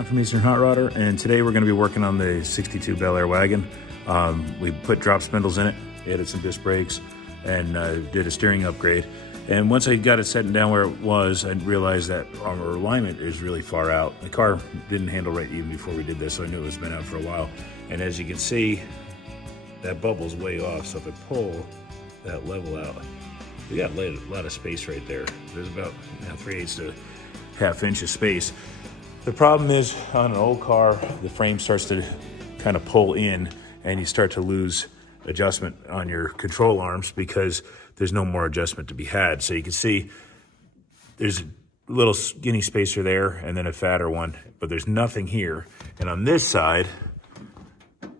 John from Eastern Hot Rodder, and today we're going to be working on the 62 Bel Air wagon. We put drop spindles in it, added some disc brakes, and did a steering upgrade. And once I got it setting down where it was, I realized that our alignment is really far out. The car didn't handle right even before we did this, so I knew it was been out for a while. And as you can see, that bubble's way off, so if I pull that level out, we got a lot of space right there. There's about 3/8 to ½ inch of space. The problem is on an old car, the frame starts to kind of pull in and you start to lose adjustment on your control arms because there's no more adjustment to be had. So you can see there's a little skinny spacer there and then a fatter one, but there's nothing here. And on this side,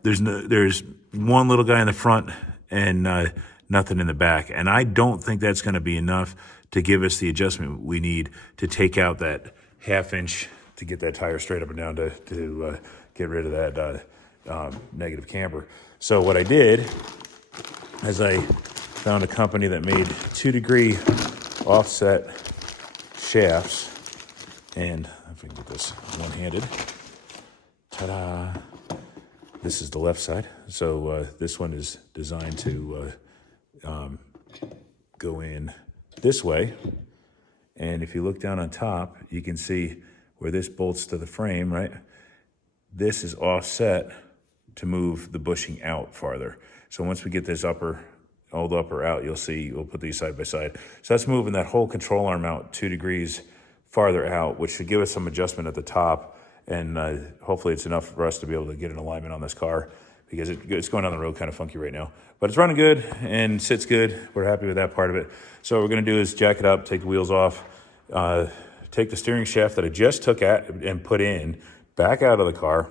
there's one little guy in the front and nothing in the back. And I don't think that's going to be enough to give us the adjustment we need to take out that ½ inch to get that tire straight up and down to get rid of that negative camber. So what I did is I found a company that made 2-degree offset shafts, and if I can get this one-handed, ta-da! This is the left side. So this one is designed to go in this way, and if you look down on top, you can see where this bolts to the frame, right? This is offset to move the bushing out farther. So once we get this old upper out, you'll see, we'll put these side by side. So that's moving that whole control arm out 2 degrees farther out, which should give us some adjustment at the top. And hopefully it's enough for us to be able to get an alignment on this car because it's going down the road kind of funky right now. But it's running good and sits good. We're happy with that part of it. So what we're gonna do is jack it up, take the wheels off, take the steering shaft that I just took at and put in back out of the car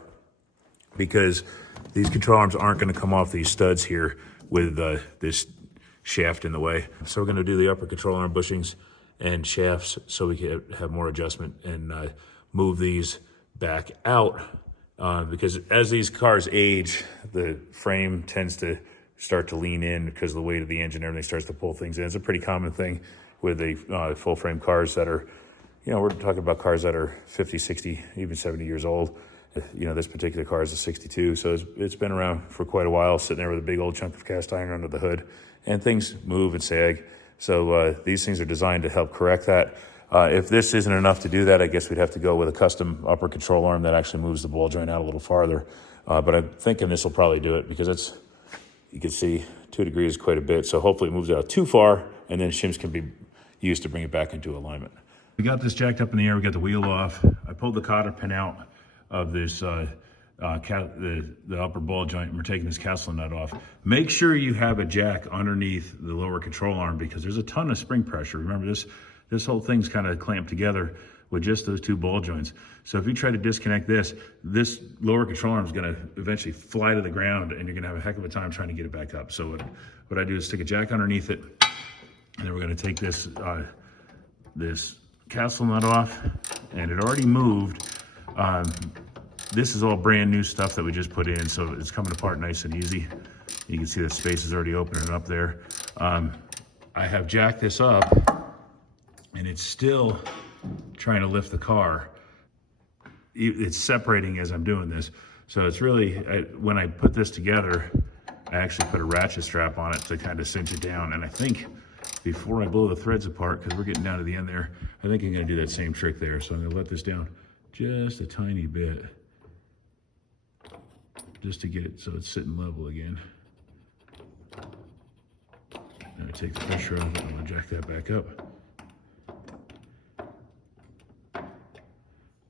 because these control arms aren't gonna come off these studs here with this shaft in the way. So we're gonna do the upper control arm bushings and shafts so we can have more adjustment and move these back out because as these cars age, the frame tends to start to lean in because of the weight of the engine, everything starts to pull things in. It's a pretty common thing with the full frame cars that are, we're talking about cars that are 50, 60, even 70 years old. This particular car is a 62, so it's been around for quite a while, sitting there with a big old chunk of cast iron under the hood, and things move and sag. So these things are designed to help correct that. If this isn't enough to do that, I guess we'd have to go with a custom upper control arm that actually moves the ball joint out a little farther. But I'm thinking this will probably do it because you can see 2 degrees is quite a bit. So hopefully it moves it out too far, and then shims can be used to bring it back into alignment. We got this jacked up in the air. We got the wheel off. I pulled the cotter pin out of this the upper ball joint, and we're taking this castle nut off. Make sure you have a jack underneath the lower control arm because there's a ton of spring pressure. Remember, this whole thing's kind of clamped together with just those 2 ball joints. So if you try to disconnect this lower control arm is going to eventually fly to the ground, and you're going to have a heck of a time trying to get it back up. So what I do is stick a jack underneath it, and then we're going to take this castle nut off, and it already moved. This is all brand new stuff that we just put in, so it's coming apart nice and easy. You can see the space is already opening up there. I have jacked this up, and it's still trying to lift the car. It's separating as I'm doing this. So it's really, when I put this together, I actually put a ratchet strap on it to kind of cinch it down. And I think before I blow the threads apart, because we're getting down to the end there, I think I'm gonna do that same trick there. So I'm gonna let this down just a tiny bit, just to get it so it's sitting level again. And I take the pressure off it, and I'm gonna jack that back up.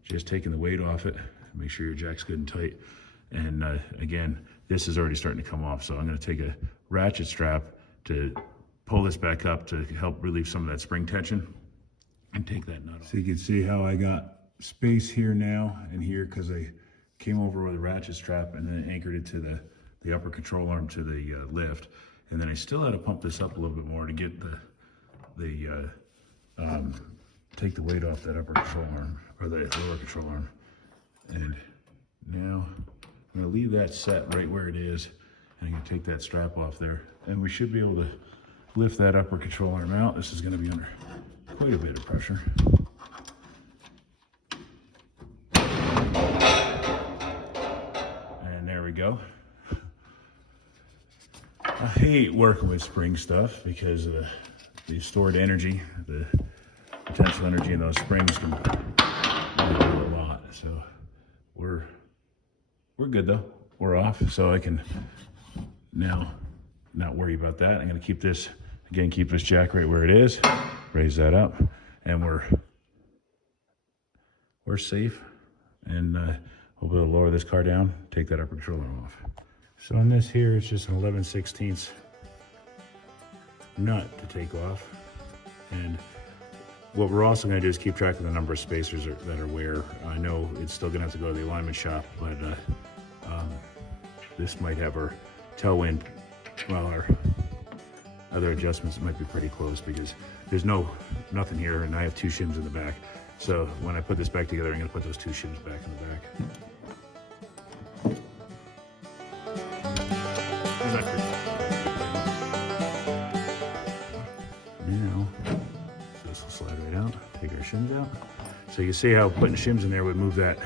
Just taking the weight off it, make sure your jack's good and tight. And again, this is already starting to come off, so I'm gonna take a ratchet strap to pull this back up to help relieve some of that spring tension and take that nut off. So you can see how I got space here now and here because I came over with a ratchet strap and then anchored it to the upper control arm to the lift. And then I still had to pump this up a little bit more to get take the weight off that upper control arm, or the lower control arm. And now I'm gonna leave that set right where it is, and I'm gonna take that strap off there. And we should be able to lift that upper control arm out. This is gonna be under quite a bit of pressure. go. I hate working with spring stuff because of the stored energy, the potential energy in those springs can do a lot. So we're good though. We're off, so I can now not worry about that. I'm gonna keep this, again, keep this jack right where it is, raise that up, and we're safe. And we'll be able to lower this car down, take that upper control arm off. So on this here, it's just an 11/16 nut to take off. And what we're also gonna do is keep track of the number of spacers that are where. I know it's still gonna have to go to the alignment shop, but this might have our tailwind, well, our other adjustments might be pretty close because there's nothing here, and I have 2 shims in the back. So when I put this back together, I'm gonna put those 2 shims back in the back. Now, this will slide right out, take our shims out. So you can see how putting shims in there would move that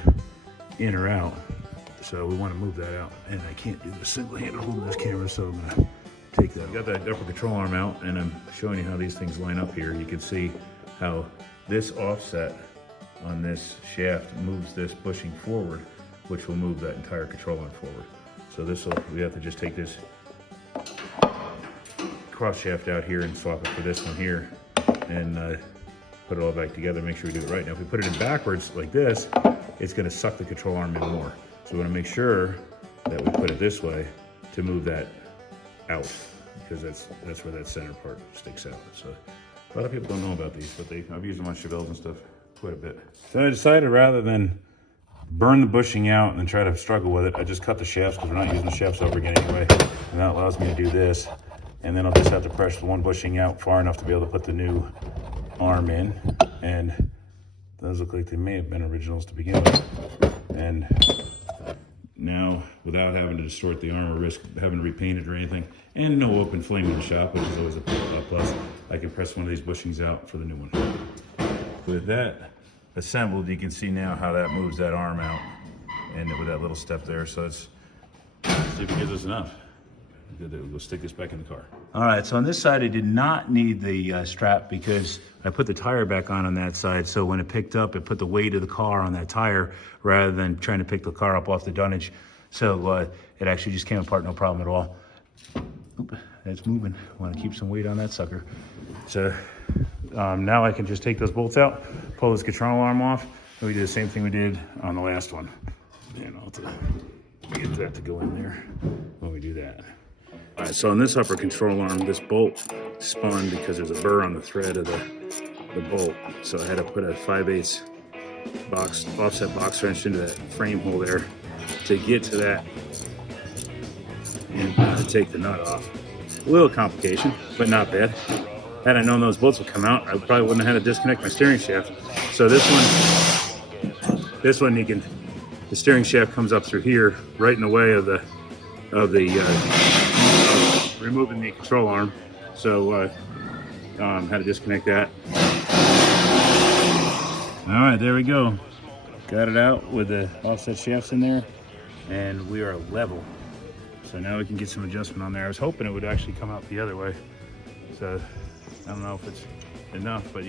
in or out. So we wanna move that out, and I can't do this single-handed holding this camera, so I'm gonna take that. I got that upper control arm out, and I'm showing you how these things line up here. You can see how this offset on this shaft moves this bushing forward, which will move that entire control arm forward. So we have to just take this cross shaft out here and swap it for this one here, and put it all back together, make sure we do it right. Now if we put it in backwards like this, it's gonna suck the control arm in more. So we wanna make sure that we put it this way to move that out, because that's where that center part sticks out. So a lot of people don't know about these, but I've used them on Chevelles and stuff quite a bit. So I decided rather than burn the bushing out and then try to struggle with it, I just cut the shafts because we're not using the shafts over again anyway. And that allows me to do this. And then I'll just have to press the one bushing out far enough to be able to put the new arm in. And those look like they may have been originals to begin with. And now, without having to distort the arm or risk having to repaint it or anything, and no open flame in the shop, which is always a plus, I can press one of these bushings out for the new one. With that assembled, you can see now how that moves that arm out, and with that little step there. So let's see if it gives us enough. We'll stick this back in the car. All right, so on this side, I did not need the strap because I put the tire back on that side. So when it picked up, it put the weight of the car on that tire rather than trying to pick the car up off the dunnage. So it actually just came apart, no problem at all. Oop, it's moving. I want to keep some weight on that sucker. So now I can just take those bolts out, pull this control arm off, and we do the same thing we did on the last one. And I'll get that to go in there when we do that. All right, so on this upper control arm, this bolt spun because there's a burr on the thread of the bolt. So I had to put a 5/8 offset box wrench into that frame hole there to get to that and take the nut off. A little complication, but not bad. Had I known those bolts would come out, I probably wouldn't have had to disconnect my steering shaft. So this one the steering shaft comes up through here, right in the way of removing the control arm. So had to disconnect that. All right, there we go. Got it out with the offset shafts in there, and we are level. So now we can get some adjustment on there. I was hoping it would actually come out the other way. So I don't know if it's enough, but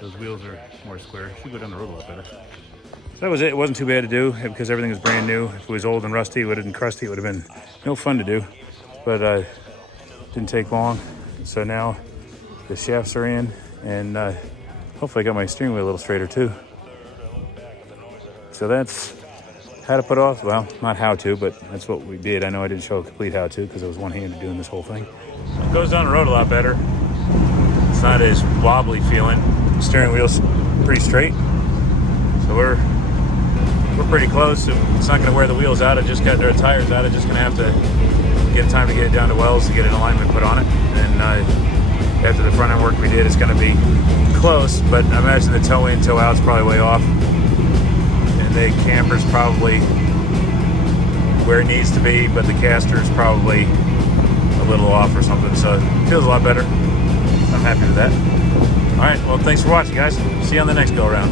those wheels are more square. Should go down the road a lot better. So that was it. It wasn't too bad to do because everything was brand new. If it was old and rusty, it would have been crusty. It would have been no fun to do, but didn't take long. So now the shafts are in, and hopefully I got my steering wheel a little straighter too. So that's how to put off, well, not how to, but that's what we did. I know I didn't show a complete how to because I was one-handed doing this whole thing. It goes down the road a lot better. It's not as wobbly feeling. The steering wheel's pretty straight. So we're pretty close. It's not gonna wear the wheels out. I just got their tires out. I'm just gonna have to get time to get it down to Wells to get an alignment put on it. And after the front end work we did, it's gonna be close, but I imagine the toe in, toe out's probably way off. And the camber's probably where it needs to be, but the caster's probably a little off or something. So it feels a lot better. I'm happy with that. All right, well, thanks for watching, guys. See you on the next go around.